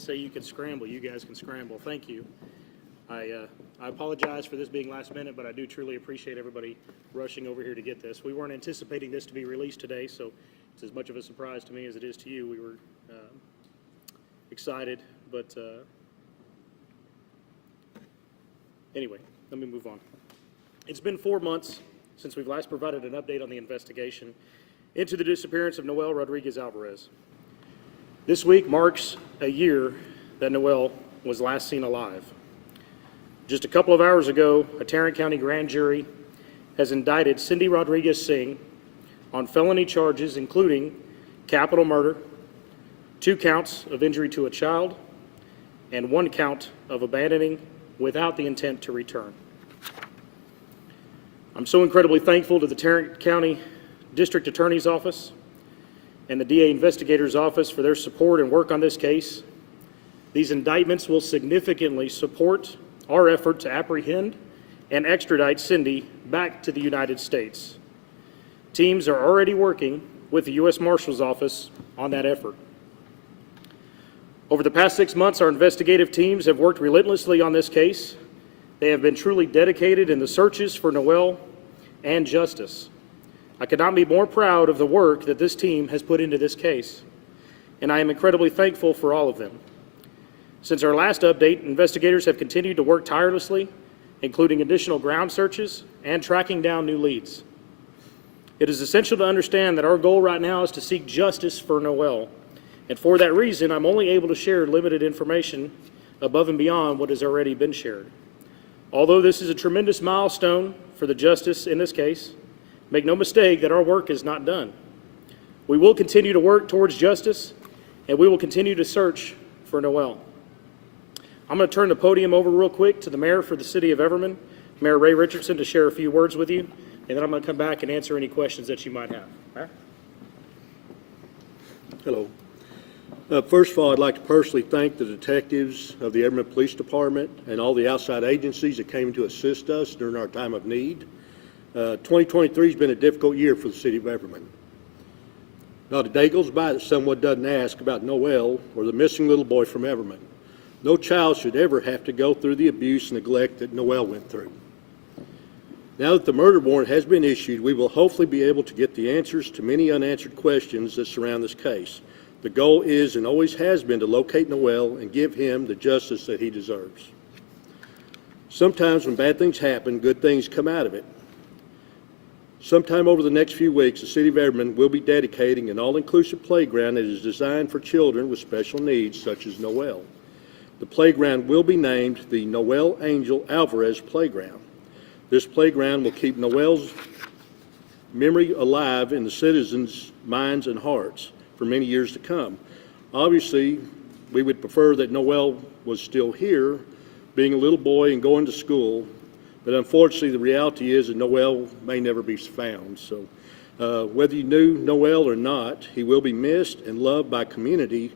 say you can scramble, you guys can scramble. Thank you. I apologize for this being last minute, but I do truly appreciate everybody rushing over here to get this. We weren't anticipating this to be released today, so it's as much of a surprise to me as it is to you. We were excited, but anyway, let me move on. It's been 4 months since we've last provided an update on the investigation into the disappearance of Noel Rodriguez-Alvarez. This week marks a year that Noel was last seen alive. Just a couple of hours ago, a Tarrant County grand jury has indicted Cindy Rodriguez-Singh on felony charges including capital murder, 2 counts of injury to a child, and 1 count of abandoning without the intent to return. I'm so incredibly thankful to the Tarrant County District Attorney's Office and the DA Investigator's Office for their support and work on this case. These indictments will significantly support our effort to apprehend and extradite Cindy back to the United States. Teams are already working with the U.S. Marshal's Office on that effort. Over the past 6 months, our investigative teams have worked relentlessly on this case. They have been truly dedicated in the searches for Noel and justice. I could not be more proud of the work that this team has put into this case, and I am incredibly thankful for all of them. Since our last update, investigators have continued to work tirelessly, including additional ground searches and tracking down new leads. It is essential to understand that our goal right now is to seek justice for Noel, and for that reason, I'm only able to share limited information above and beyond what has already been shared. Although this is a tremendous milestone for the justice in this case, make no mistake that our work is not done. We will continue to work towards justice, and we will continue to search for Noel. I'm going to turn the podium over real quick to the mayor for the city of Everman, Mayor Ray Richardson, to share a few words with you, and then I'm going to come back and answer any questions that you might have. Mayor? Hello. First of all, I'd like to personally thank the detectives of the Everman Police Department and all the outside agencies that came to assist us during our time of need. 2023 has been a difficult year for the city of Everman. Not a day goes by that someone doesn't ask about Noel or the missing little boy from Everman. No child should ever have to go through the abuse and neglect that Noel went through. Now that the murder warrant has been issued, we will hopefully be able to get the answers to many unanswered questions that surround this case. The goal is and always has been to locate Noel and give him the justice that he deserves. Sometimes when bad things happen, good things come out of it. Sometime over the next few weeks, the city of Everman will be dedicating an all-inclusive playground that is designed for children with special needs such as Noel. The playground will be named the Noel Angel Alvarez Playground. This playground will keep Noel's memory alive in the citizens' minds and hearts for many years to come. Obviously, we would prefer that Noel was still here, being a little boy and going to school, but unfortunately the reality is that Noel may never be found. So whether you knew Noel or not, he will be missed and loved by a community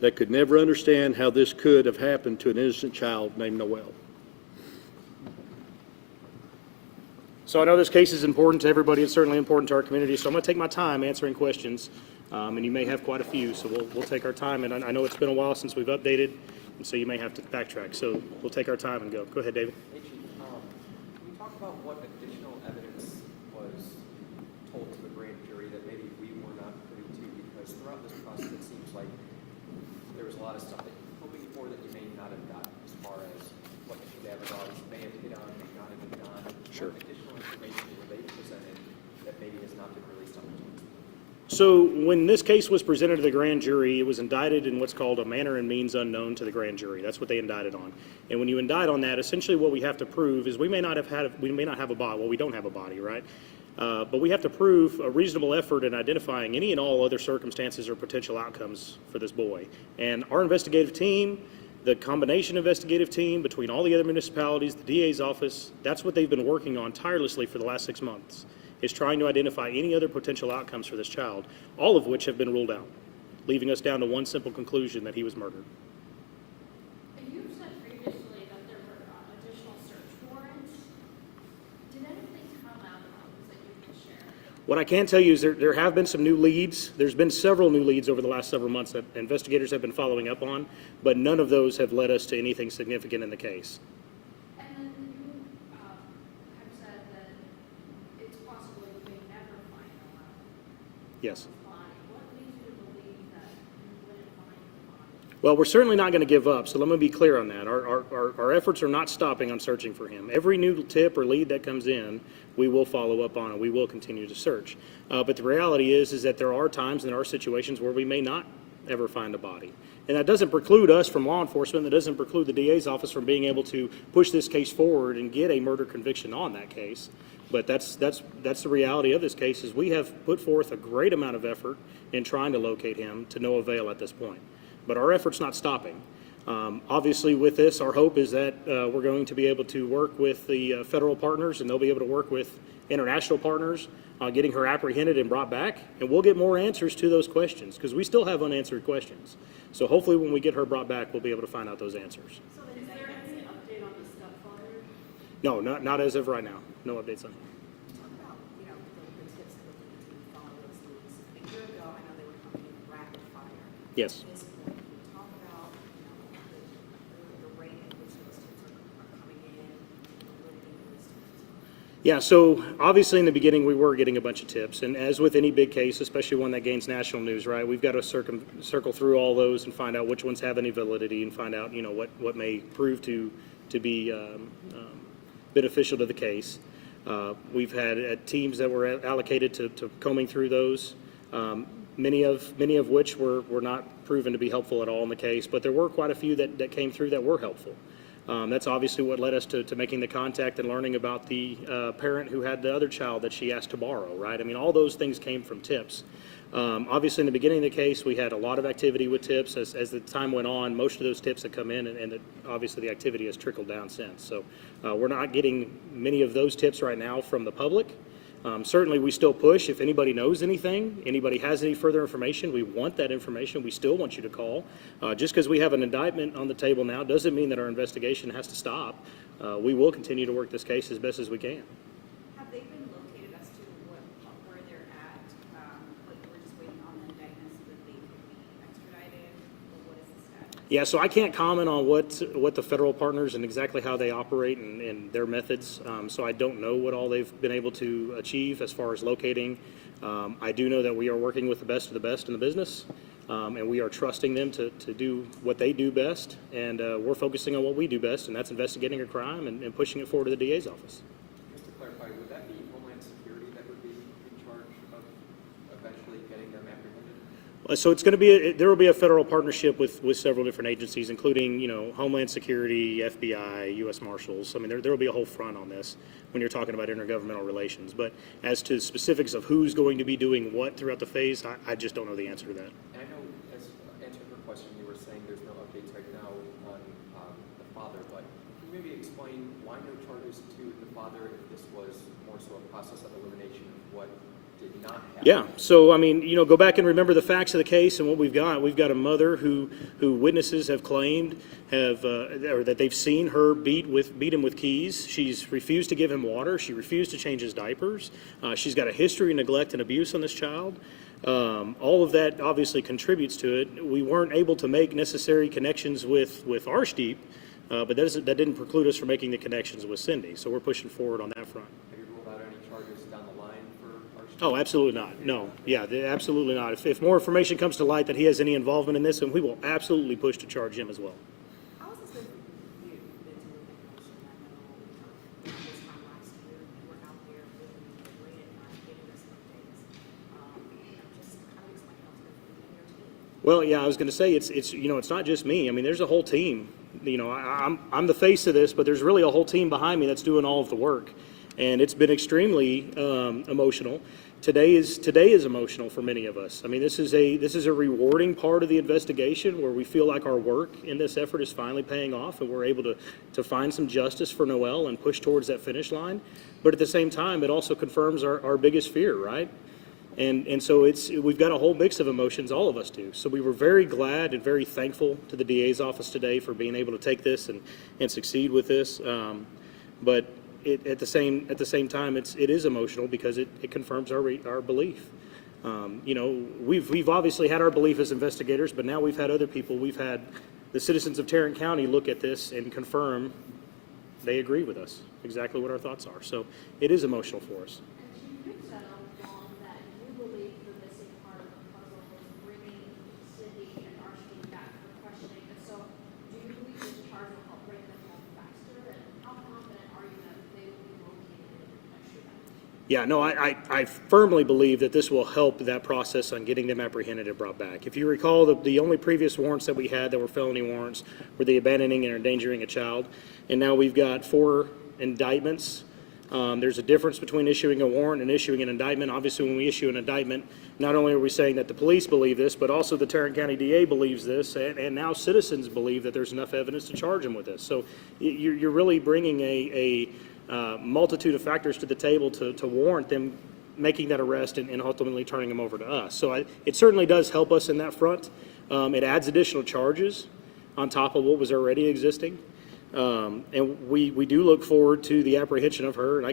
that could never understand how this could have happened to an innocent child named Noel. So I know this case is important to everybody. It's certainly important to our community. So I'm going to take my time answering questions, and you may have quite a few. So we'll take our time. And I know it's been a while since we've updated, and so you may have to backtrack. So we'll take our time and go. Go ahead, David. Hey, Chief. Can you talk about what additional evidence was told to the grand jury that maybe we were not privy to? Because throughout this process, it seems like there was a lot of stuff that you're hoping for that you may not have gotten, as far as what the cadaver dogs may have hit on, may not have hit on. Sure. What additional information were they presented that maybe has not been released on the news? So when this case was presented to the grand jury, it was indicted in what's called a manner and means unknown to the grand jury. That's what they indicted on. And when you indict on that, essentially what we have to prove is we may not have a body. Well, we don't have a body, right? But we have to prove a reasonable effort in identifying any and all other circumstances or potential outcomes for this boy. And our investigative team, the combination investigative team between all the other municipalities, the DA's office, that's what they've been working on tirelessly for the last 6 months, is trying to identify any other potential outcomes for this child, all of which have been ruled out, leaving us down to one simple conclusion, that he was murdered. And you said previously that there were additional search warrants. Did anything come out of those that you can share? What I can tell you is there have been some new leads. There's been several new leads over the last several months that investigators have been following up on, but none of those have led us to anything significant in the case. And then you have said that it's possible you may never find Noel. Yes. Body. What leads you to believe that you wouldn't find the body? Well, we're certainly not going to give up, so let me be clear on that. Our efforts are not stopping on searching for him. Every new tip or lead that comes in, we will follow up on, and we will continue to search. But the reality is that there are times and there are situations where we may not ever find a body. And that doesn't preclude us from law enforcement, that doesn't preclude the DA's office from being able to push this case forward and get a murder conviction on that case. But that's the reality of this case, is we have put forth a great amount of effort in trying to locate him, to no avail at this point. But our effort's not stopping. Obviously with this, our hope is that we're going to be able to work with the federal partners, and they'll be able to work with international partners on getting her apprehended and brought back, and we'll get more answers to those questions, because we still have unanswered questions. So hopefully when we get her brought back, we'll be able to find out those answers. So is there any update on the stepfather? No, not as of right now. No updates on him. Talk about, the tips that we're looking to follow those leads. A year ago, I know they were coming in rapid fire. Yes. At this point, can you talk about, the rate at which those tips are coming in, the validity of those tips? Yeah, so obviously in the beginning, we were getting a bunch of tips, and as with any big case, especially one that gains national news, right, we've got to circle through all those and find out which ones have any validity and find out, what may prove to be beneficial to the case. We've had teams that were allocated to combing through those, many of which were not proven to be helpful at all in the case, but there were quite a few that came through that were helpful. That's obviously what led us to making the contact and learning about the parent who had the other child that she asked to borrow, right? I mean, all those things came from tips. Obviously, in the beginning of the case, we had a lot of activity with tips. As the time went on, most of those tips had come in, and obviously the activity has trickled down since. So we're not getting many of those tips right now from the public. Certainly, we still push. If anybody knows anything, anybody has any further information, we want that information. We still want you to call. Just because we have an indictment on the table now doesn't mean that our investigation has to stop. We will continue to work this case as best as we can. Have they been located as to where they're at? Like we're just waiting on the indictments so that they can be extradited, or what is the status? Yeah, so I can't comment on what the federal partners and exactly how they operate and their methods. So I don't know what all they've been able to achieve as far as locating. I do know that we are working with the best of the best in the business, and we are trusting them to do what they do best. And we're focusing on what we do best, and that's investigating a crime and pushing it forward to the DA's office. Just to clarify, would that be Homeland Security that would be in charge of eventually getting them apprehended? So it's going to be there will be a federal partnership with several different agencies, including Homeland Security, FBI, U.S. Marshals. I mean, there will be a whole front on this when you're talking about intergovernmental relations. But as to specifics of who's going to be doing what throughout the phase, I just don't know the answer to that. And I know, as answering her question, you were saying there's no updates right now on the father, but can you maybe explain why no charges to the father if this was more so a process of elimination of what did not happen? Yeah. So I mean, go back and remember the facts of the case and what we've got. We've got a mother who witnesses have claimed or that they've seen her beat him with keys. She's refused to give him water. She refused to change his diapers. She's got a history of neglect and abuse on this child. All of that obviously contributes to it. We weren't able to make necessary connections with Arshdeep, but that didn't preclude us from making the connections with Cindy. So we're pushing forward on that front. Have you ruled out any charges down the line for our Oh, absolutely not. No. Yeah, absolutely not. If more information comes to light that he has any involvement in this, then we will absolutely push to charge him as well. How is this different from you? Been to the convention, I know, this time last year, you were out there with me late at night, giving us updates. Just kind of explain how it's different from your team. Well, yeah, I was going to say it's it's not just me. I mean, there's a whole team. I'm the face of this, but there's really a whole team behind me that's doing all of the work, and it's been extremely emotional. Today is emotional for many of us. I mean, this is a rewarding part of the investigation where we feel like our work in this effort is finally paying off, and we're able to find some justice for Noel and push towards that finish line. But at the same time, it also confirms our biggest fear, right? And so we've got a whole mix of emotions, all of us do. So we were very glad and very thankful to the DA's office today for being able to take this and succeed with this. But at the same time, it is emotional because it confirms our belief. We've obviously had our belief as investigators, but now we've had other people. We've had the citizens of Tarrant County look at this and confirm they agree with us, exactly what our thoughts are. So it is emotional for us. And you said all along that you believe the missing part of the puzzle was bringing Cindy and Archie back for questioning. And so, do you believe this charge will help bring them home faster? And how confident are you that they will be located and extradited? Yeah, no, I firmly believe that this will help that process on getting them apprehended and brought back. If you recall, the only previous warrants that we had that were felony warrants were the abandoning and endangering a child, and now we've got 4 indictments. There's a difference between issuing a warrant and issuing an indictment. Obviously, when we issue an indictment, not only are we saying that the police believe this, but also the Tarrant County DA believes this, and now citizens believe that there's enough evidence to charge them with this. So you're really bringing a multitude of factors to the table to warrant them making that arrest and ultimately turning them over to us. So it certainly does help us in that front. It adds additional charges on top of what was already existing. And we do look forward to the apprehension of her, and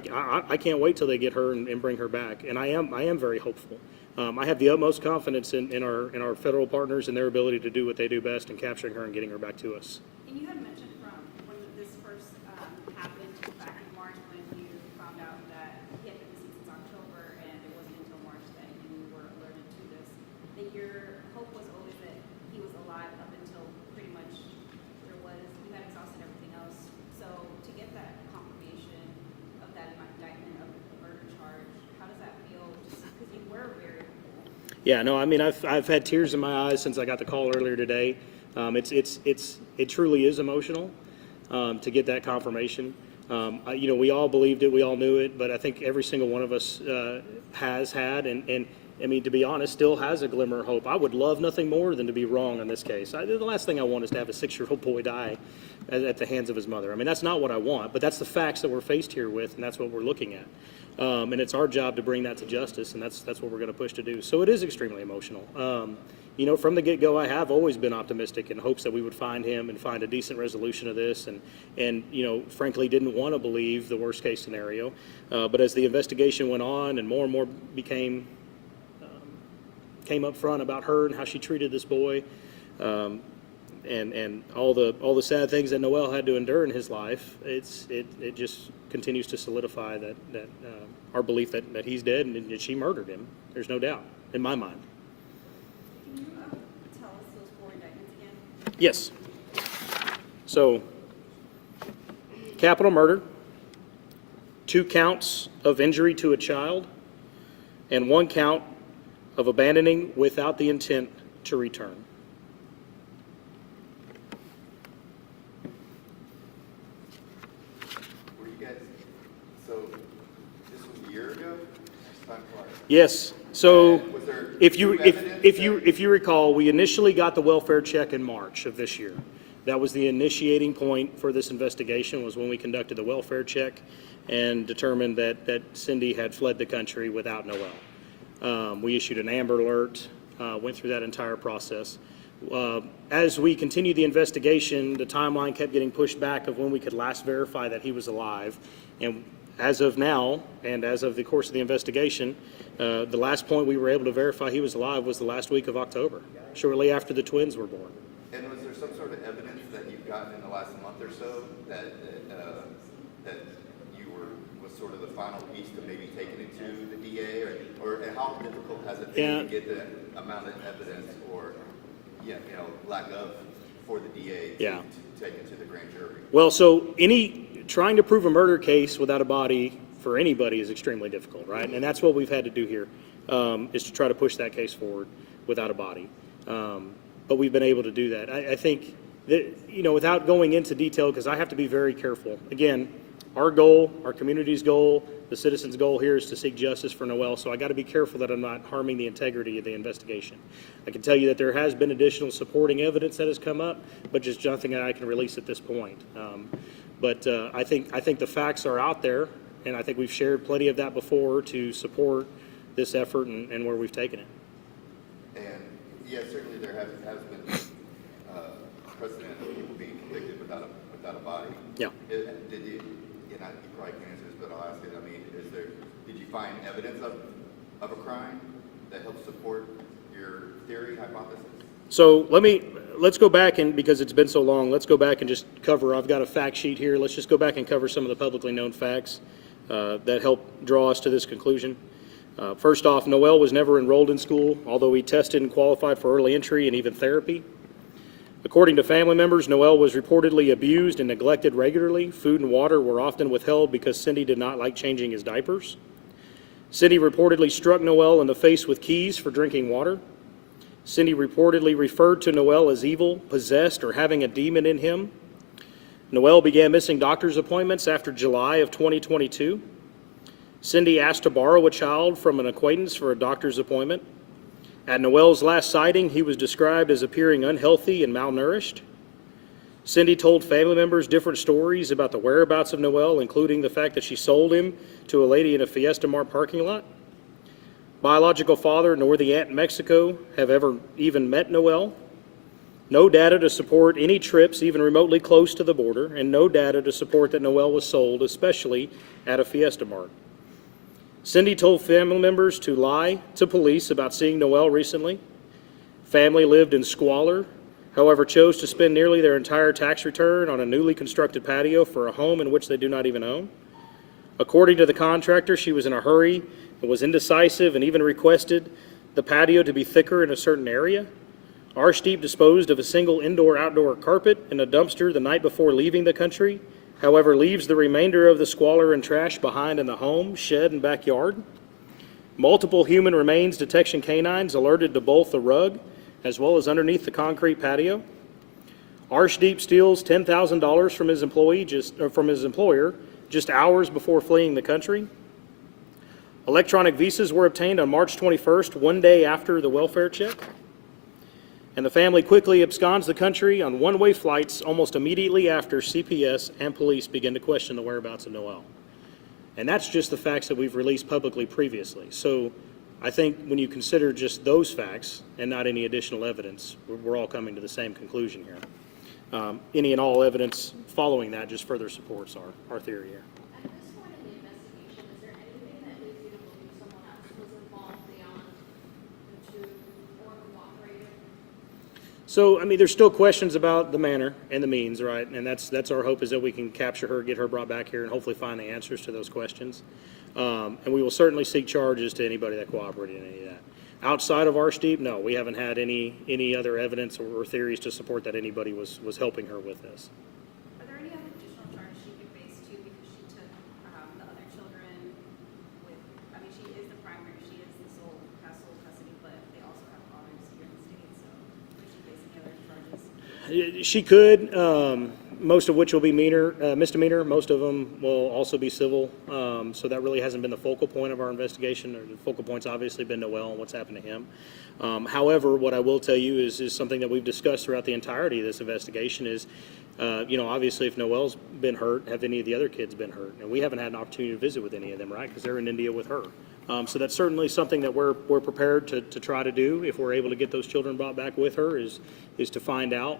I can't wait till they get her and bring her back. And I am very hopeful. I have the utmost confidence in our federal partners and their ability to do what they do best in capturing her and getting her back to us. And you had mentioned from when this first happened back in March when you found out that Yeah, no, I mean, I've had tears in my eyes since I got the call earlier today. It truly is emotional to get that confirmation. You know, we all believed it, we all knew it, but I think every single one of us has had, and I mean, to be honest, still has a glimmer of hope. I would love nothing more than to be wrong in this case. The last thing I want is to have a 6-year-old boy die at the hands of his mother. I mean, that's not what I want, but that's the facts that we're faced here with, and that's what we're looking at. And it's our job to bring that to justice, and that's what we're going to push to do. So it is extremely emotional. You know, from the get-go, I have always been optimistic in hopes that we would find him and find a decent resolution of this, and you know, frankly, didn't want to believe the worst-case scenario. But as the investigation went on and more came up front about her and how she treated this boy, and all the sad things that Noel had to endure in his life, it just continues to solidify that our belief that he's dead and that she murdered him. There's no doubt in my mind. Can you tell us those 4 indictments again? Yes. So, capital murder, 2 counts of injury to a child, and 1 count of abandoning without the intent to return. Were you guys, so this was a year ago? Time flies. Yes. So, And was there if you new evidence if you recall, we initially got the welfare check in March of this year. That was the initiating point for this investigation, was when we conducted the welfare check and determined that Cindy had fled the country without Noel. We issued an Amber Alert, went through that entire process. As we continued the investigation, the timeline kept getting pushed back of when we could last verify that he was alive. And as of now, and as of the course of the investigation, the last point we were able to verify he was alive was the last week of October, shortly after the twins were born. And was there some sort of evidence that you've gotten in the last month or so that you was sort of the final piece to maybe taking it to the DA, or how difficult has it been to get the amount of evidence or lack of for the DA to take it to the grand jury? Well, so trying to prove a murder case without a body for anybody is extremely difficult, right? And that's what we've had to do here, is to try to push that case forward without a body. But we've been able to do that. I think that, without going into detail, because I have to be very careful. Again, our goal, our community's goal, the citizens' goal here is to seek justice for Noel, so I got to be careful that I'm not harming the integrity of the investigation. I can tell you that there has been additional supporting evidence that has come up, but just nothing that I can release at this point. But I think the facts are out there, and I think we've shared plenty of that before to support this effort and where we've taken it. And yeah, certainly there has been precedent of people being convicted without a body. Yeah. Did you? You probably can't answer this, but I'll ask it. I mean, did you find evidence of a crime that helps support your theory, hypothesis? So let's go back, and because it's been so long, let's go back and just cover, I've got a fact sheet here. Let's just go back and cover some of the publicly known facts that help draw us to this conclusion. First off, Noel was never enrolled in school, although he tested and qualified for early entry and even therapy. According to family members, Noel was reportedly abused and neglected regularly. Food and water were often withheld because Cindy did not like changing his diapers. Cindy reportedly struck Noel in the face with keys for drinking water. Cindy reportedly referred to Noel as evil, possessed, or having a demon in him. Noel began missing doctor's appointments after July of 2022. Cindy asked to borrow a child from an acquaintance for a doctor's appointment. At Noel's last sighting, he was described as appearing unhealthy and malnourished. Cindy told family members different stories about the whereabouts of Noel, including the fact that she sold him to a lady in a Fiesta Mart parking lot. Biological father nor the aunt in Mexico have ever even met Noel. No data to support any trips even remotely close to the border, and no data to support that Noel was sold, especially at a Fiesta Mart. Cindy told family members to lie to police about seeing Noel recently. Family lived in squalor, however, chose to spend nearly their entire tax return on a newly constructed patio for a home in which they do not even own. According to the contractor, she was in a hurry and was indecisive and even requested the patio to be thicker in a certain area. Arshdeep disposed of a single indoor-outdoor carpet in a dumpster the night before leaving the country, however, leaves the remainder of the squalor and trash behind in the home, shed, and backyard. Multiple human remains detection canines alerted to both the rug as well as underneath the concrete patio. Arshdeep steals $10,000 from his employer just hours before fleeing the country. Electronic visas were obtained on March 21st, one day after the welfare check. And the family quickly absconds the country on one-way flights almost immediately after CPS and police begin to question the whereabouts of Noel. And that's just the facts that we've released publicly previously. So I think when you consider just those facts and not any additional evidence, we're all coming to the same conclusion here. Any and all evidence following that just further supports our theory here. At this point in the investigation, is there anything that leads you to believe someone else was involved beyond the two or cooperated? So, I mean, there's still questions about the manner and the means, right? And that's our hope, is that we can capture her, get her brought back here, and hopefully find the answers to those questions. And we will certainly seek charges to anybody that cooperated in any of that. Outside of Arshdeep, no, we haven't had any other evidence or theories to support that anybody was helping her with this. Are there any other additional charges she could face too, because she took the other children with, I mean, she is the primary, she is the sole custody, but they also have fathers here in the state, so would she face any other charges? She could, most of which will be misdemeanor. Most of them will also be civil. So that really hasn't been the focal point of our investigation. The focal point's obviously been Noel and what's happened to him. However, what I will tell you is something that we've discussed throughout the entirety of this investigation is, obviously if Noel's been hurt, have any of the other kids been hurt? And we haven't had an opportunity to visit with any of them, right? Because they're in India with her. So that's certainly something that we're prepared to try to do if we're able to get those children brought back with her, is to find out,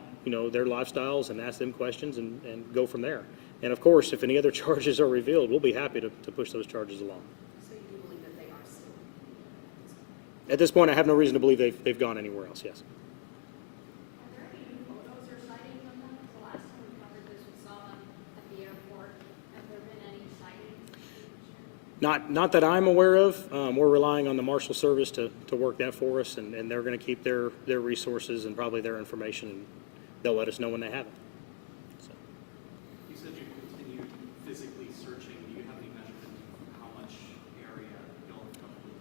their lifestyles and ask them questions and go from there. And of course, if any other charges are revealed, we'll be happy to push those charges along. So you do believe that they are still? At this point, I have no reason to believe they've gone anywhere else, yes. Are there any new photos or sightings of them? The last time we covered this, we saw them at the airport. Have there been any sightings? Not that I'm aware of. We're relying on the Marshal Service to work that for us, and they're going to keep their resources and probably their information. They'll let us know when they have it. So. You said you continued physically searching. Do you have any measurement of how much area you'll have completely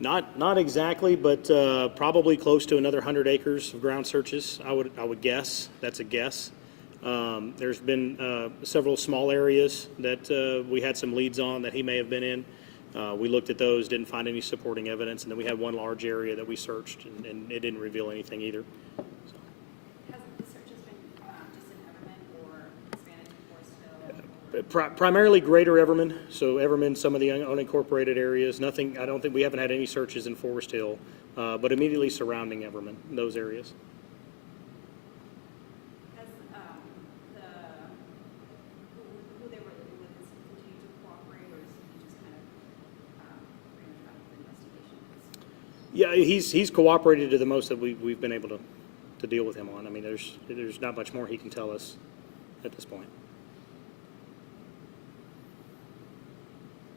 searched? Not exactly, but probably close to another 100 acres of ground searches. I would guess. That's a guess. There's been several small areas that we had some leads on that he may have been in. We looked at those, didn't find any supporting evidence, and then we had one large area that we searched, and it didn't reveal anything either. Has the searches been just in Everman or expanded to Forestville? Primarily greater Everman, so Everman, some of the unincorporated areas. Nothing, I don't think we haven't had any searches in Forest Hill, but immediately surrounding Everman, those areas. Has who they were living with, has he continued to cooperate, or is he just kind of pretty much out of the investigation? Yeah, he's cooperated to the most that we've been able to deal with him on. I mean, there's not much more he can tell us at this point.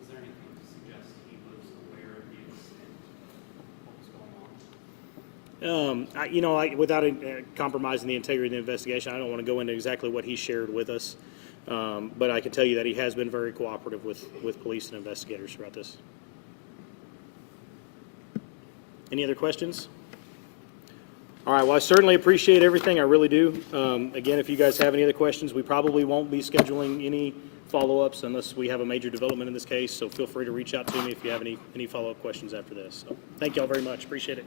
Is there anything to suggest he was aware of the incident, what was going on? Without compromising the integrity of the investigation, I don't want to go into exactly what he shared with us, but I can tell you that he has been very cooperative with police and investigators throughout this. Any other questions? All right, well, I certainly appreciate everything. I really do. Again, if you guys have any other questions, we probably won't be scheduling any follow-ups unless we have a major development in this case, so feel free to reach out to me if you have any follow-up questions after this. So, thank you all very much. Appreciate it.